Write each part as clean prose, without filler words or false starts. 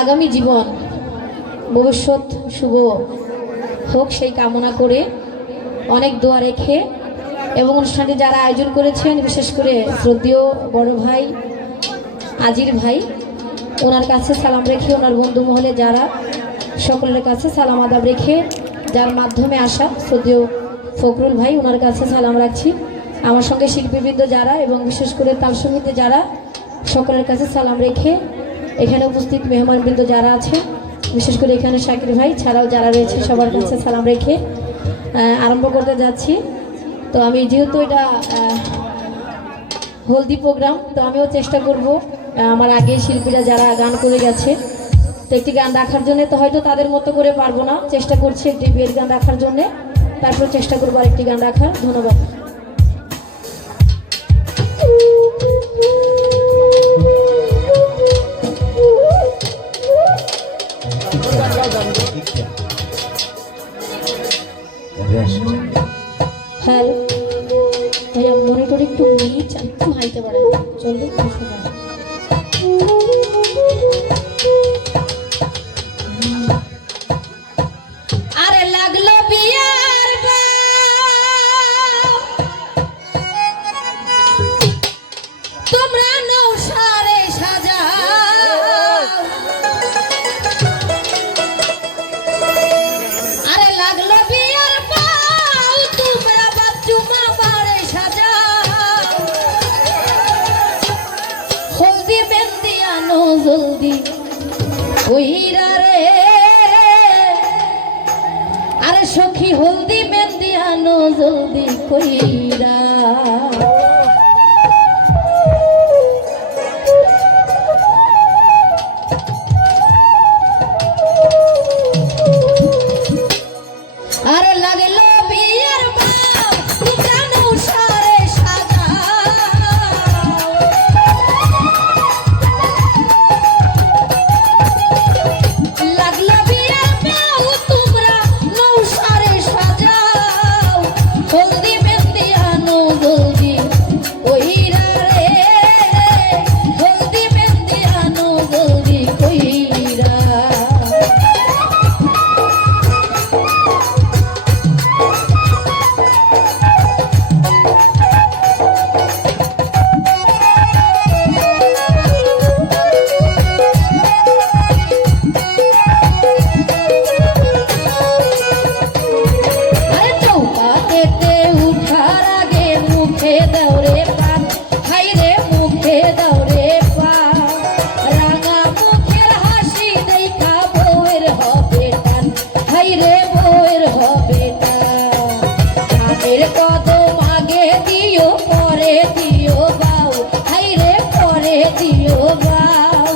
আগামী জীবন ভবিষ্যৎ শুভ হোক সেই কামনা করে অনেক দোয়া রেখে এবং অনুষ্ঠানটি যারা আয়োজন করেছেন বিশেষ করে শ্রদ্ধেয় বড় ভাই আজির ভাই ওনার কাছে সালাম রেখে ওনার বন্ধু মহলে যারা সকলের কাছে সালাম আদাব রেখে যার মাধ্যমে আসা শ্রদ্ধেয় ফখরুল ভাই ওনার কাছে সালাম রাখছি। আমার সঙ্গে শিল্পীবৃন্দ যারা এবং বিশেষ করে তাল সঙ্গীতে যারা সকলের কাছে সালাম রেখে এখানে উপস্থিত মেহমানবৃন্দ যারা আছে বিশেষ করে এখানে শাকির ভাই ছাড়াও যারা রয়েছে সবার কাছে সালাম রেখে আরম্ভ করতে যাচ্ছি। তো আমি যেহেতু এটা হলদি প্রোগ্রাম তো আমিও চেষ্টা করব আমার আগে শিল্পীরা যারা গান করে গেছে তো একটি গান রাখার জন্য তো হয়তো তাদের মতো করে পারবো না, চেষ্টা করছি একটি বিয়ের গান রাখার জন্যে, তারপর চেষ্টা করবো আরেকটি গান রাখার। ধন্যবাদ। হ্যালো ভাইয়া মনিটর একটু নিচ একটু হাইতে পারে চলবে আরে লাগলো বিয়ার তোমরা নৌসারে সাজা আরে লাগলো বিয়ার তোমরা বাচ্চুমা বাড়ে সাজা হলদি মেহেন্দি আনো জলদি ওইরা রে আরে সখী হলদি মেহেন্দি আনো জলদি কইরা আরে লাগলো বিয়ার বাপ তোমরা নৌসারে সাজা লাগলো বিয়ার বাপ তোমরা নৌসারে সাজাও হলদি মেহেন্দি আনো জলদি ওইরা রে হলদি মেহেন্দি আনো জলদি কইরা কদম আগে দিও পরে দিও বাউ হাইরে পরে দিও বাউ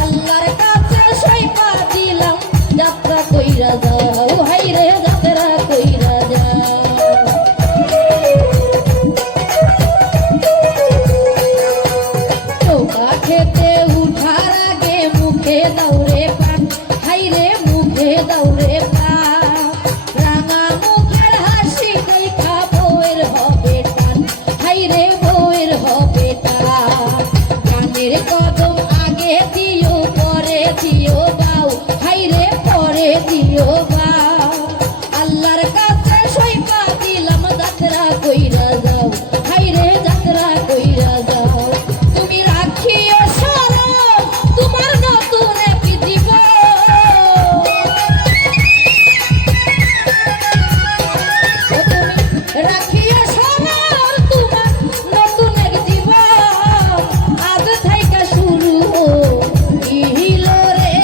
আল্লাহর কাছে সইপা দিলাম যাত্রা কইরা যাও হাইরে যাত্রা কইরা যাও চৌকা খেতে উঠার আগে মুখে দাউরে পান হাইরে মুখে দাউরে পান কদম আগে দিও পরে দিও বাউ হাইরে পরে দিও বাউ আল্লাহর কাছে সইপা দিলাম যাত্রা কইরা যাও হাইরে যাত্রা কইরা যাও তুমি রাখিও স্মরণ তোমার নতুন এক জীবন তুমি রাখিও স্মরণ তোমার নতুন এক জীবন আজ থেকে শুরু হইলো রে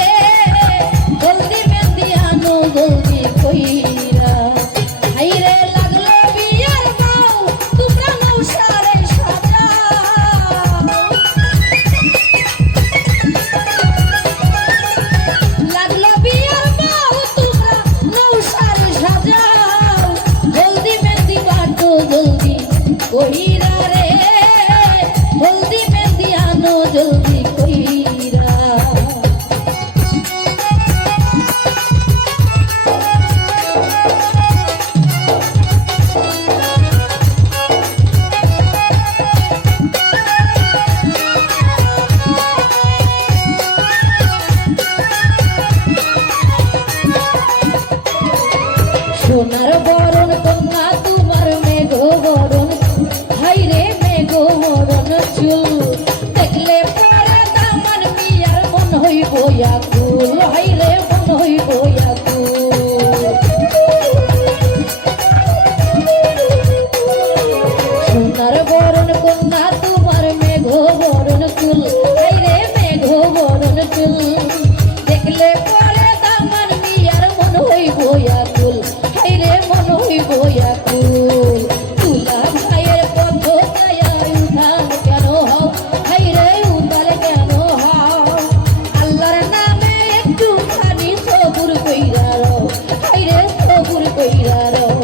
হলদি মেহেন্দি আনো আকুল, হাইরে মন হইব আকুল। সোনার বরণ কন্যা তোমার মেঘ বরণ চুল, হাইরে মেঘ বরণ চুল। দেখলে পরে দামান মিয়ার মন হইব আকুল, হাইরে মন হইব আকুল। তুলা ভাইয়ের পথ ছায়া উধার কেন হও, হাইরে উধার কেন হও। আল্লাহর নামে একটু খানি সবুর কইরা রও, হাইরে সবুর কইরা রও।